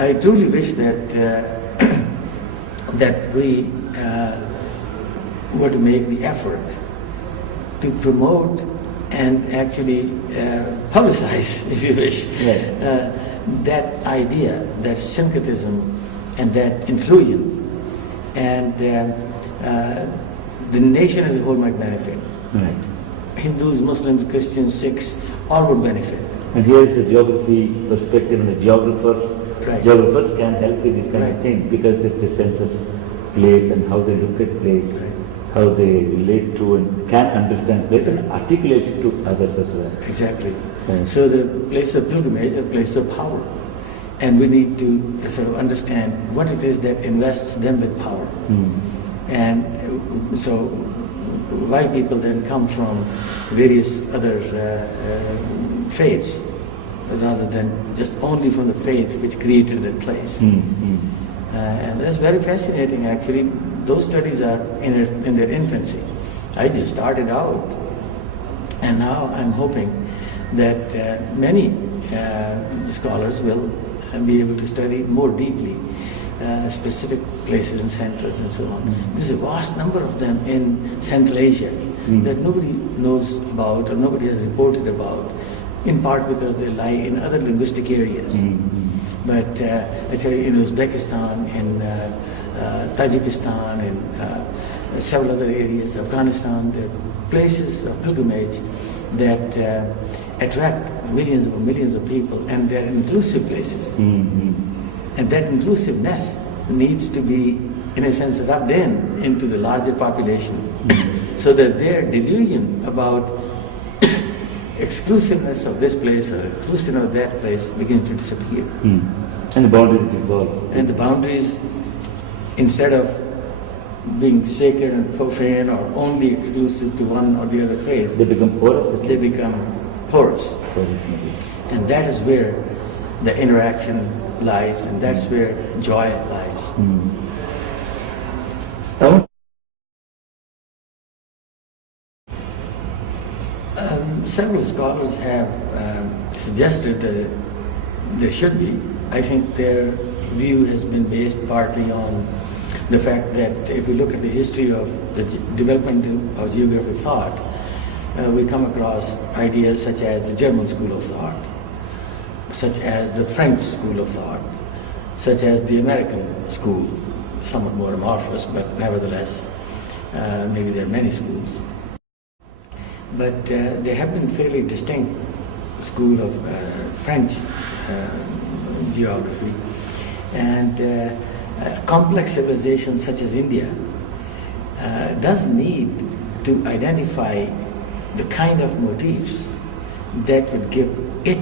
I truly wish that that we were to make the effort to promote and actually publicize, if you wish, that idea, that syncretism and that inclusion, and the nation as a whole might benefit. Right. Hindus, Muslims, Christians, Sikhs, all would benefit. And here is the geography perspective, and the geographers. Right. Geographers can help with this kind of thing because they have a sense of place and how they look at place, how they relate to and can understand place and articulate it to others as well. Exactly. Right. So the place of pilgrimage, a place of power. And we need to sort of understand what it is that invests them with power. And so why people then come from various other faiths rather than just only from the faith which created that place. And that's very fascinating actually. Those studies are in their infancy. I just started out, and now I'm hoping that many scholars will be able to study more deeply specific places and centers and so on. There's a vast number of them in Central Asia that nobody knows about or nobody has reported about, in part because they lie in other linguistic areas. But I tell you, in Uzbekistan, in Tajikistan, in several other areas, Afghanistan, there are places of pilgrimage that attract millions of people, and they're inclusive places. And that inclusiveness needs to be, in a sense, rubbed into the larger population, so that their delusion about exclusiveness of this place or exclusiveness of that place begin to disappear. And the boundaries dissolve. And the boundaries, instead of being sacred and profane or only exclusive to one or the other faith, they become porous. They become porous. And that is where the interaction lies, and that's where joy lies. Several scholars have suggested that there should be. I think their view has been based partly on the fact that if we look at the history of the development of geographic thought, we come across ideas such as the German school of thought, such as the French school of thought, such as the American school, somewhat more amorphous, but nevertheless, maybe there are many schools. But there have been fairly distinct school of French geography, and complex civilizations such as India does need to identify the kind of motifs that would give it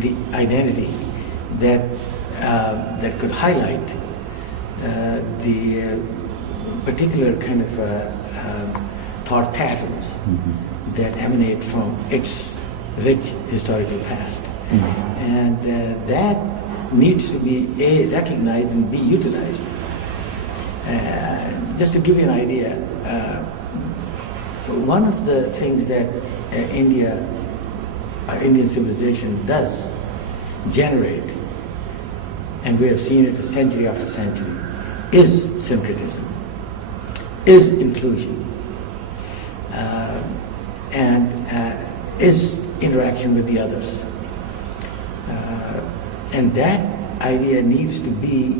the identity that that could highlight the particular kind of thought patterns that emanate from its rich historical past. And that needs to be recognized and be utilized. Just to give you an idea, one of the things that Indian civilization does generate, and we have seen it century after century, is syncretism, is inclusion, and is interaction with the others. And that idea needs to be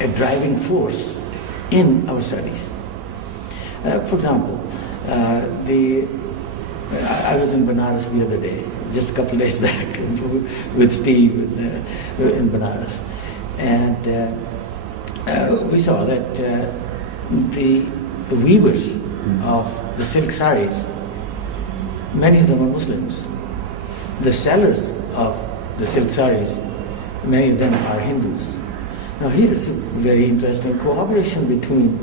a driving force in our studies. For example, I was in Banaras the other day, just a couple of days back, with Steve in Banaras, and we saw that the weavers of the silk saris, many of them are Muslims. The sellers of the silk saris, many of them are Hindus. Now here is a very interesting cooperation between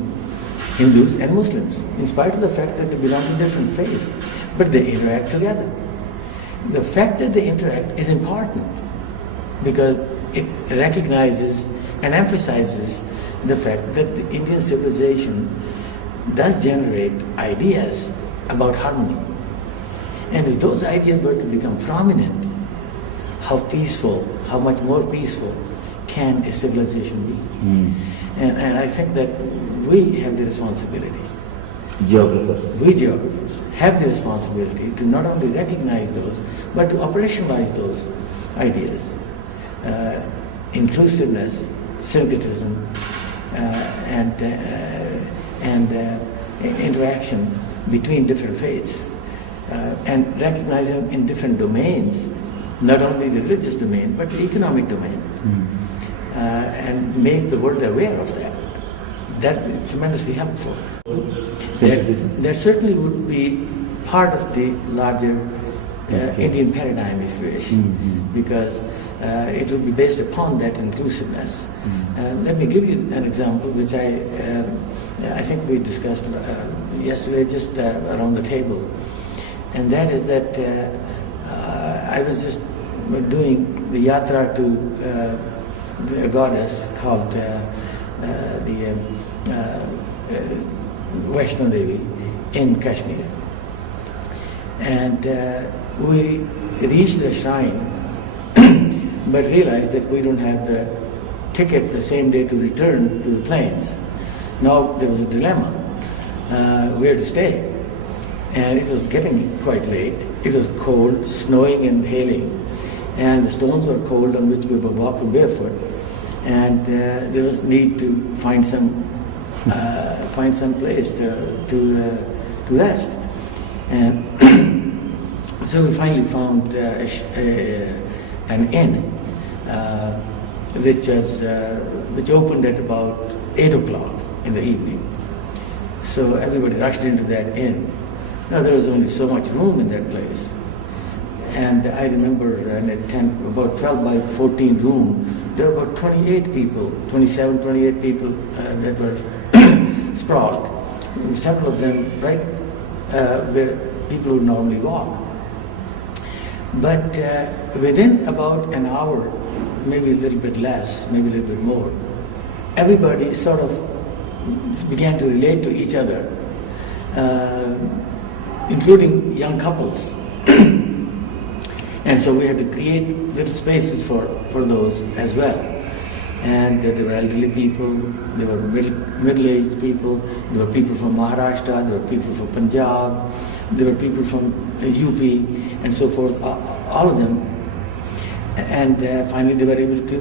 Hindus and Muslims, in spite of the fact that they belong to different faiths, but they interact together. The fact that they interact is important because it recognizes and emphasizes the fact that the Indian civilization does generate ideas about harmony. And if those ideas were to become prominent, how peaceful, how much more peaceful can a civilization be? Mm. And I think that we have the responsibility. Geographers. We geographers have the responsibility to not only recognize those, but to operationalize those ideas. Inclusiveness, syncretism, and interaction between different faiths, and recognizing in different domains, not only the religious domain, but the economic domain, and make the world aware of that. That would be tremendously helpful. That certainly would be part of the larger Indian paradigm, if you wish, because it would be based upon that inclusiveness. Let me give you an example, which I think we discussed yesterday just around the table, and that is that I was just doing the yatra to a goddess called the Vaishno Devi in Kashmir, and we reached the shrine, but realized that we don't have the ticket the same day to return to the plains. Now there was a dilemma where to stay, and it was getting quite late. It was cold, snowing and hailing, and the stones were cold on which we were walking barefoot, and there was need to find some place to rest. And so we finally found an inn, which opened at about 8 o'clock in the evening. So everybody rushed into that inn. Now there was only so much room in that place. And I remember in a tent, about 12 by 14 room, there were about 28 people, 27, 28 people that were sprawled. And several of them right where people would normally walk. But within about an hour, maybe a little bit less, maybe a little bit more, everybody sort of began to relate to each other, including young couples. And so we had to create little spaces for those as well. And there were elderly people, there were middle-aged people, there were people from Maharashtra, there were people from Punjab, there were people from UP, and so forth, all of them. And finally they were able to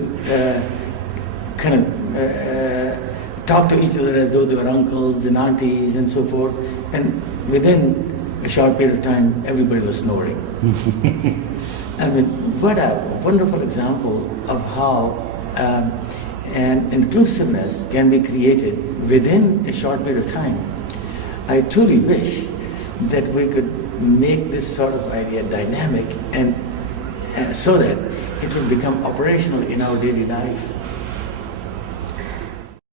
kind of talk to each other as though they were uncles and aunties and so forth. And within a short period of time, everybody was snoring. I mean, what a wonderful example of how an inclusiveness can be created within a short period of time. I truly wish that we could make this sort of idea dynamic and so that it will become operational in our daily life.